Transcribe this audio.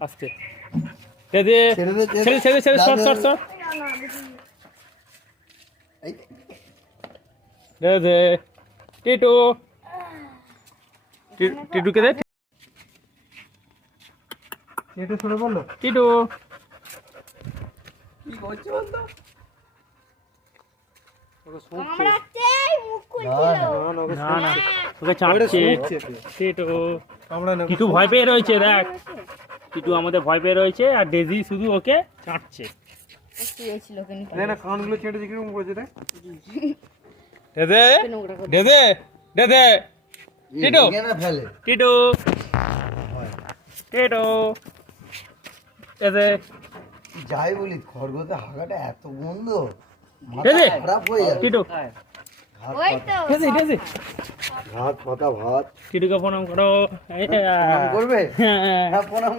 আস্তে দে দে ছেড়ে ছেড়ে ছেড়ে শর্ট শর্ট শর্ট দে দে টিটু টিটুকে দে টিটু শুনে বললো টিটু কি করছে বলতো না না ওকে চাটছে টিটু টিটু ভয় পেয়ে রয়েছে দেখ টিটু আমাদের ভয় পেয়ে রয়েছে আর ডেজি শুধু ওকে চাটছে না কানগুলো চেটে কিরকম করেছে রে দে দে দে দে দে টিটু টিটু টিটু দে যাই বলি খরগোশে হাগাটা এত গন্ধ দে দে খারাপ হয়ে যাবে টিটু দে দে ভাত পাতা ভাত টিটুকে প্রণাম করো প্রণাম করবে হ্যাঁ হ্যাঁ প্রণাম